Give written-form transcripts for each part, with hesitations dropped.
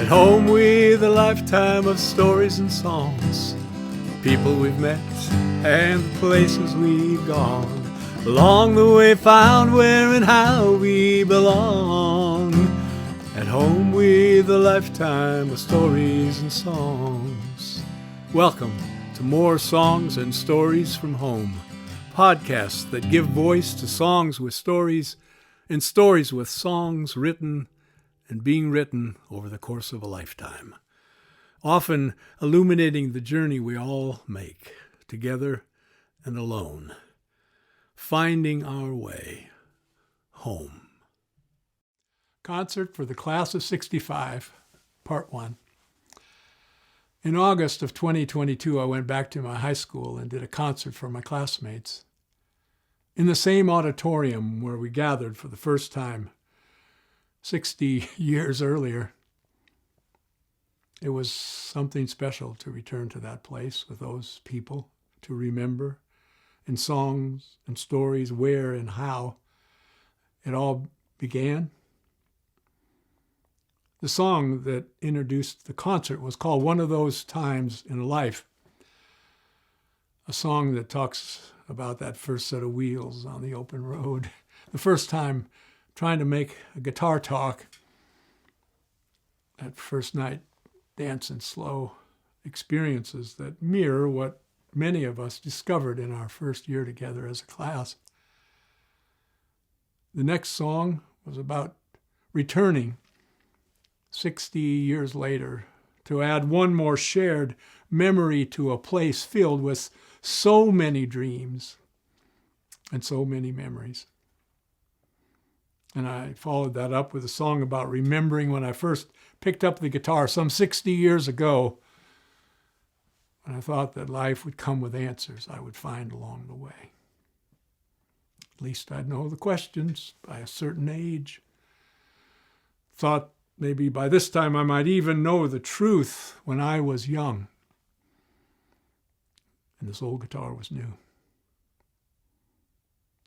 At home with a lifetime of stories and songs, people we've met and the places we've gone. Along the way found where and how we belong. At home with a lifetime of stories and songs. Welcome to more Songs and Stories from Home, podcasts that give voice to songs with stories and stories with songs written and being written over the course of a lifetime, often illuminating the journey we all make, together and alone, finding our way home. Concert for the Class of 65, Part 1. In August of 2022, I went back to my high school and did a concert for my classmates in the same auditorium where we gathered for the first time 60 years earlier. It was something special to return to that place with those people, to remember in songs and stories where and how it all began. The song that introduced the concert was called One of Those Times in Life, a song that talks about that first set of wheels on the open road, the first time trying to make a guitar talk, that first night dancing slow experiences that mirror what many of us discovered in our first year together as a class. The next song was about returning 60 years later to add one more shared memory to a place filled with so many dreams and so many memories. And I followed that up with a song about remembering when I first picked up the guitar some 60 years ago, when I thought that life would come with answers I would find along the way. At least I'd know the questions by a certain age. Thought maybe by this time I might even know the truth when I was young. And this old guitar was new.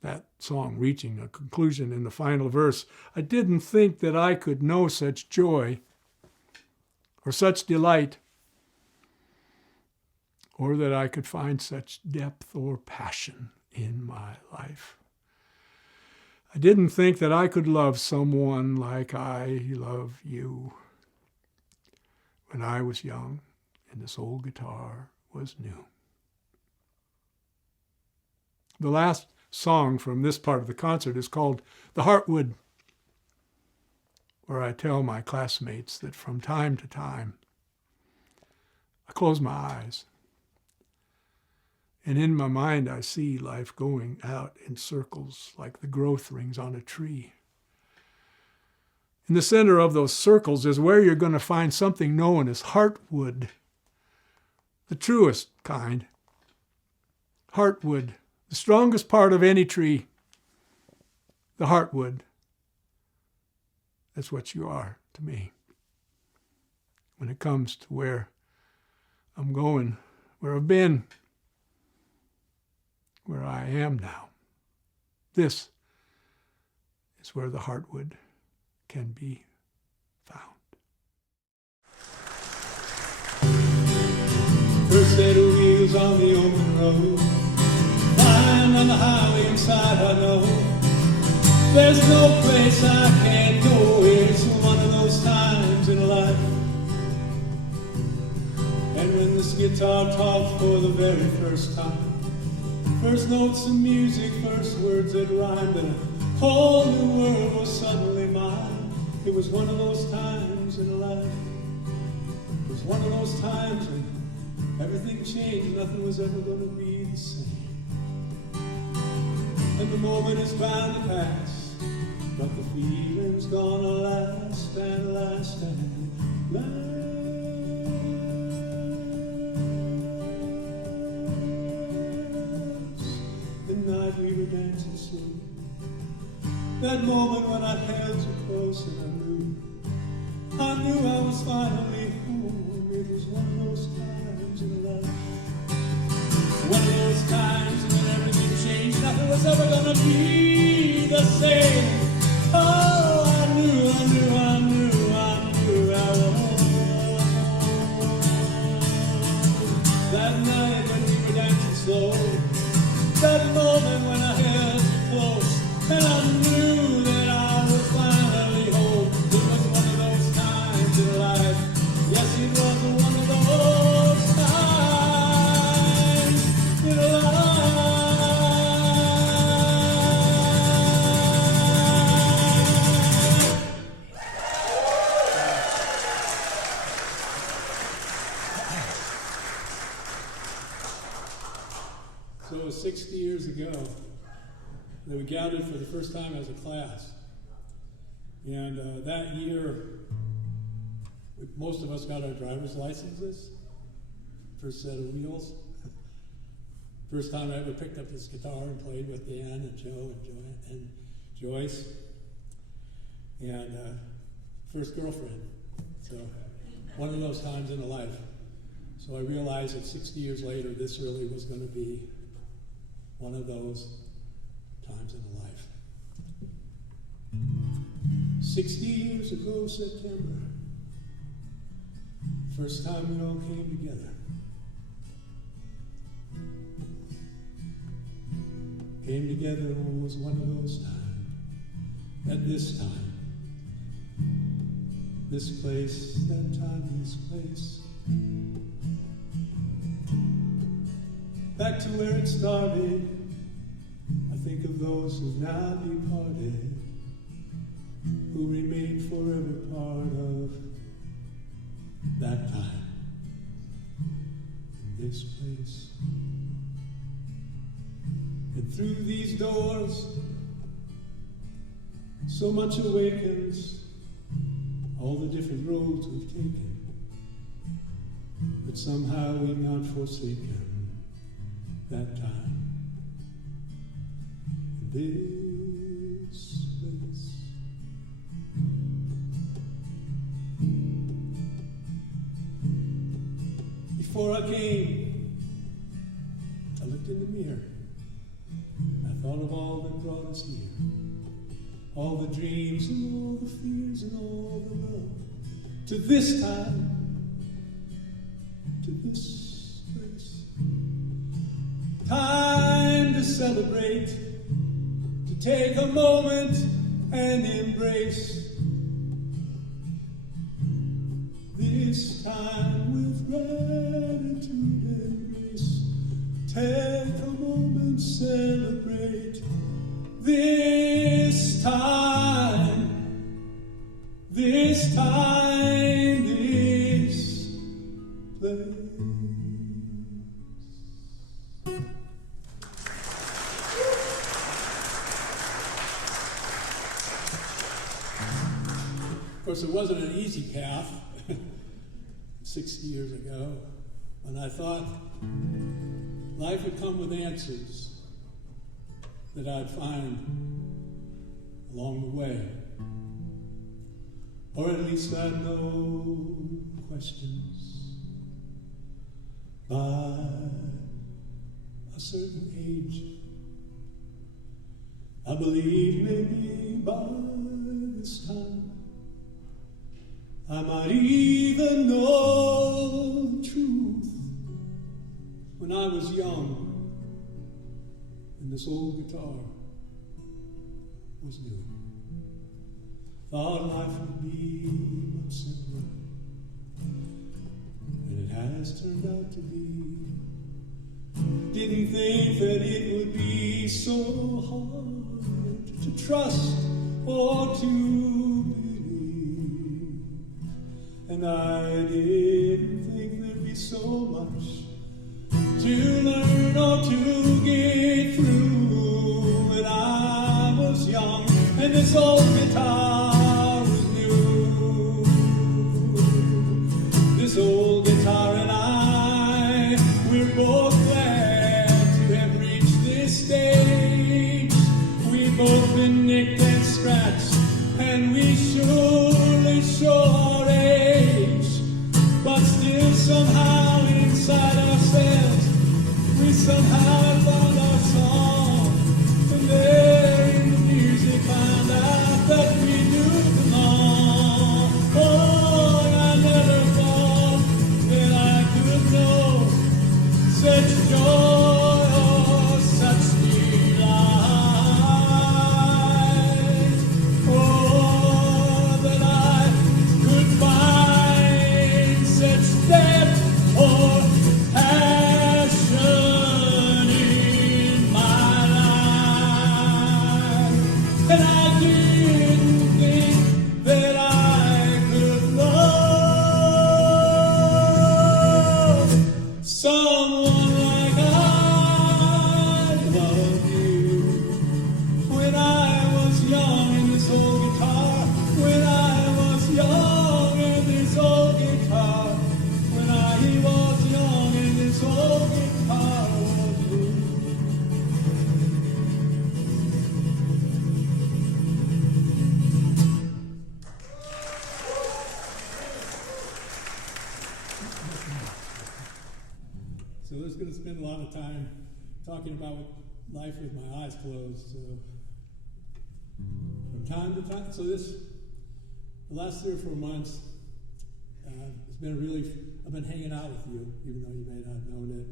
That song reaching a conclusion in the final verse, I didn't think that I could know such joy or such delight, or that I could find such depth or passion in my life. I didn't think that I could love someone like I love you when I was young and this old guitar was new. The last song from this part of the concert is called The Heartwood, where I tell my classmates that from time to time I close my eyes and in my mind I see life going out in circles like the growth rings on a tree. In the center of those circles is where you're going to find something known as heartwood, the truest kind. Heartwood, the strongest part of any tree, the heartwood. That's what you are to me. When it comes to where I'm going, where I've been, where I am now. This is where the heartwood can be found. First set of wheels on the open road, flying on the highway inside I know. There's no place I can't go. It's one of those times in life. And when this guitar talked for the very first time, first notes of music, first words that rhymed, and a whole new world was suddenly mine. It was one of those times in life. It was one of those times when everything changed, nothing was ever going to be the same. And the moment is bound to pass, but the feeling's gonna last and last and last. Night we were dancing slow. That moment when I held you close and I knew I was finally home. It was one of those times in life. One of those times when everything changed. Nothing was ever gonna be the same. Oh, I knew I was 60 years ago that we gathered for the first time as a class. And that year, most of us got our driver's licenses, first set of wheels. First time I ever picked up this guitar and played with Dan and Joe and Joyce. And first girlfriend. So one of those times in a life. So I realized that 60 years later, this really was going to be one of those times in a life. 60 years ago, September, first time we all came together. Came together and was one of those times. At this time, this place, that time, this place. Back to where it started. I think of those who've now departed, who remain forever part of that time, in this place. And through these doors, so much awakens, all the different roads we've taken, but somehow we've not forsaken that time, in this place. Before I came, I looked in the mirror. I thought of all that brought us here, all the dreams and all the fears and all the love, to this time, to this place. Time to celebrate, to take a moment and embrace this time with gratitude and grace. Take a moment, celebrate this time, this time, this place. Of course, it wasn't an easy path 60 years ago, when I thought life would come with answers that I'd find along the way. Or at least I'd know questions by a certain age. I believe maybe by this time I might even know the truth. When I was young and this old guitar was new, thought life would be much simpler, and it has turned out to be. Didn't think that it would be so hard to trust or to believe, and I didn't think there'd be so much to learn or to get through when I was young and this old guitar was new. This old guitar and I, we're both glad to have reached this stage. We've both been nicked and scratched, and we surely show our age, but still somehow inside ourselves we somehow found our song, and there in the music found out that we knew them all. Oh, I never thought that I could know such joy or such delight. Oh, that I could find such depth or passion in So I was going to spend a lot of time talking about life with my eyes closed. So from time to time, the last 3 or 4 months, it's been I've been hanging out with you, even though you may not have known it.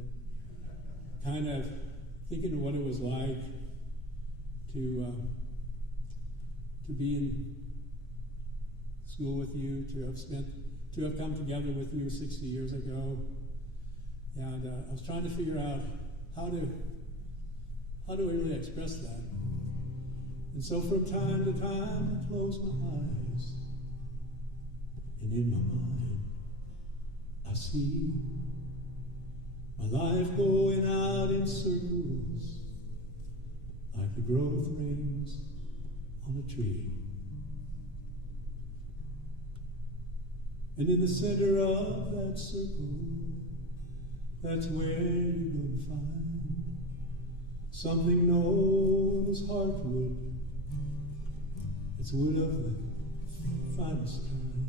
Kind of thinking of what it was like to be in school with you, to have come together with you 60 years ago. And I was trying to figure out how do I really express that. And so from time to time, I close my eyes, and in my mind, I see my life going out in circles like the growth rings on a tree. And in the center of that circle, that's where you're going to find something known as heartwood. It's wood of the finest kind.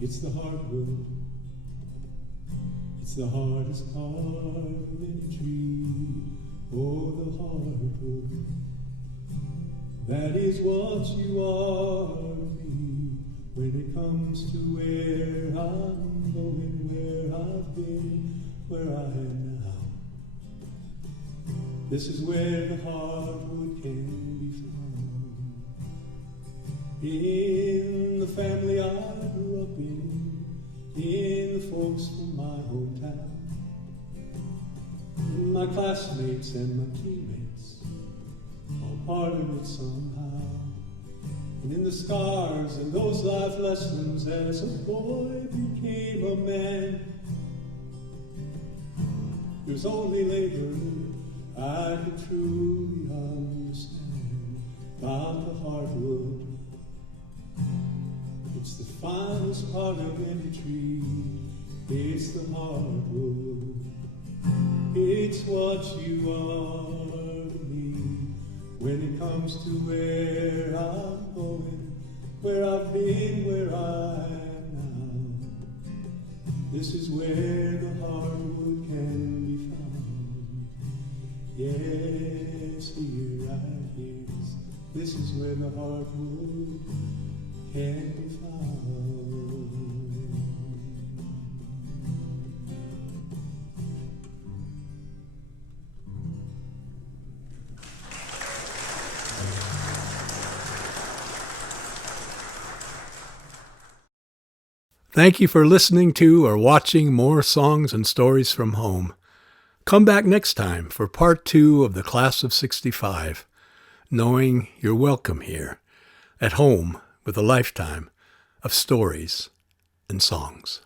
It's the heartwood. It's the hardest part of any tree. Oh, the hardwood. That is what you are to me when it comes to where I'm going, where I've been, where I am now. This is where the hardwood can be found. In the family I grew up in the folks from my hometown, in my classmates and my teammates, all part of it somehow. And in the scars and those life lessons as a boy became a man, it was only later I could truly understand about the hardwood. It's the finest part of any tree. It's the hardwood. It's what you are to me when it comes to where I'm going, where I've been, where I am now. This is where the hardwood can be found. Yes, here, right here. This is where the hardwood can be found. Thank you for listening to or watching more songs and stories from home. Come back next time for part 2 of the Class of 65, knowing you're welcome here, at home with a lifetime of stories and songs.